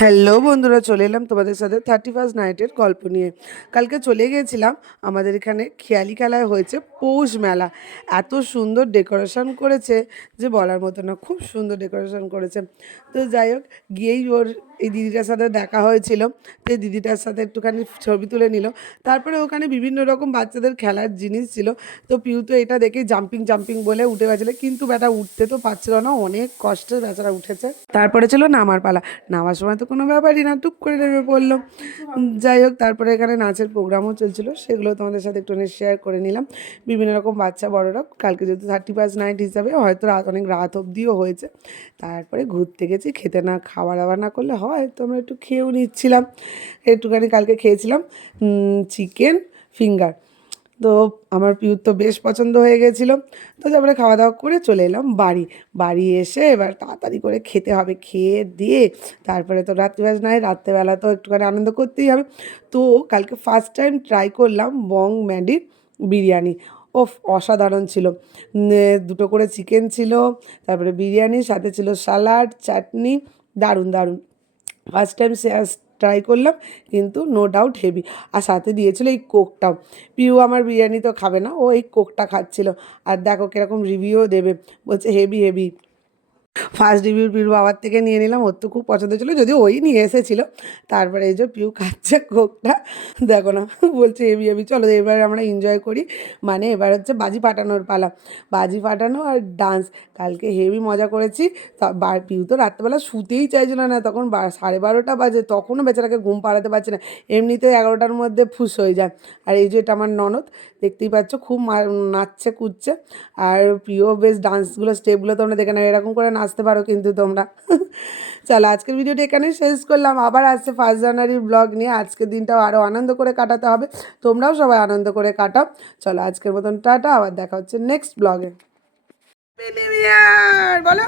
Hello বন্ধুরা, চলে এলাম তোমাদের সাথে 31st নাইটের গল্প নিয়ে। কালকে চলে গিয়েছিলাম, আমাদের এখানে খেয়ালি খেলায় হয়েছে পৌষ মেলা। এত সুন্দর ডেকোরেশন করেছে যে বলার মতো না, খুব সুন্দর ডেকোরেশন করেছে। তো যাই হোক, গিয়েই ওর এই দিদিটার সাথে দেখা হয়েছিল। তো এই দিদিটার সাথে একটুখানি ছবি তুলে নিল। তারপরে ওখানে বিভিন্ন রকম বাচ্চাদের খেলার জিনিস ছিল। তো পিউ তো এটা দেখে জাম্পিং জাম্পিং বলে উঠে গেছিলো, কিন্তু বেটা উঠতে তো পারছিল না, অনেক কষ্টে বেচারা উঠেছে। তারপরে ছিল নামার পালা। নামার সময় তো কোনো ব্যাপারই না, টুক করে নেমে পড়লো। যাই হোক, তারপরে এখানে নাচের প্রোগ্রামও চলছিল, সেগুলো তোমাদের সাথে একটু শেয়ার করে নিলাম। বিভিন্ন রকম বাচ্চা বড়রা, কালকে যেহেতু 31st নাইট হিসাবে হয়তো অনেক রাত অবধিও হয়েছে। তারপরে ঘুরতে গেছি, খেতে না খাওয়া দাওয়া না করলে হয়, তো আমরা একটু খেয়েও নিচ্ছিলাম। একটুখানি কালকে খেয়েছিলাম চিকেন ফিঙ্গার। তো আমার পিউর তো বেশ পছন্দ হয়ে গেছিলো। তো তারপরে খাওয়া দাওয়া করে চলে এলাম বাড়ি। বাড়ি এসে এবার তাড়াতাড়ি করে খেতে হবে, খেয়ে দিয়ে তারপরে তো রাত্রিবেলা নয়, রাত্রেবেলা তো একটুখানি আনন্দ করতেই হবে। তো কালকে ফার্স্ট টাইম ট্রাই করলাম বং ম্যাডির বিরিয়ানি। ওফ, অসাধারণ ছিল। দুটো করে চিকেন ছিল, তারপরে বিরিয়ানি, সাথে ছিল স্যালাড, চাটনি। দারুণ দারুণ। ফার্স্ট টাইম ট্রাই করলাম, কিন্তু নো ডাউট হেভি। আর সাথে দিয়েছিল এই কোকটাও। পিউ আমার বিরিয়ানি তো খাবে না, ও এই কোকটা খাচ্ছিল। আর দেখো কীরকম রিভিউও দেবে, বলছে heavy heavy. First review pure বাবার থেকে নিয়ে নিলাম, ওর তো খুব পছন্দ ছিল, যদিও ওই নিয়ে এসেছিলো। তারপরে এই যে পিউ খাচ্ছে কোকটা, দেখো না, বলছে হেভি হেভি। চলো এবার আমরা এনজয় করি, মানে এবার হচ্ছে বাজি ফাটানোর পালা। বাজি ফাটানো আর ডান্স। কালকে হেভি মজা করেছি। পিউ তো রাত্রেবেলা শুতেই চাইছিল না, তখন 12:30 বাজে, তখনও বেচারাকে ঘুম পাড়াতে পারছে না। এমনিতে 11টার মধ্যে ফুস হয়ে যায়। আর এই যে এটা আমার ননদ, দেখতেই পাচ্ছ, খুব নাচছে কুদছে। আর প্রিয় বেশ ডান্সগুলো, স্টেপগুলো তোমরা দেখে নাও, এরকম করে নাচতে পারো কিন্তু তোমরা। চলো আজকের ভিডিওটা এখানেই শেষ করলাম, আবার আসছে 1 জানুয়ারির ব্লগ নিয়ে। আজকের দিনটাও আরও আনন্দ করে কাটাতে হবে, তোমরাও সবাই আনন্দ করে কাটাও। চলো আজকের মতন টাটা, আবার দেখা হচ্ছে নেক্সট ব্লগে। বলো।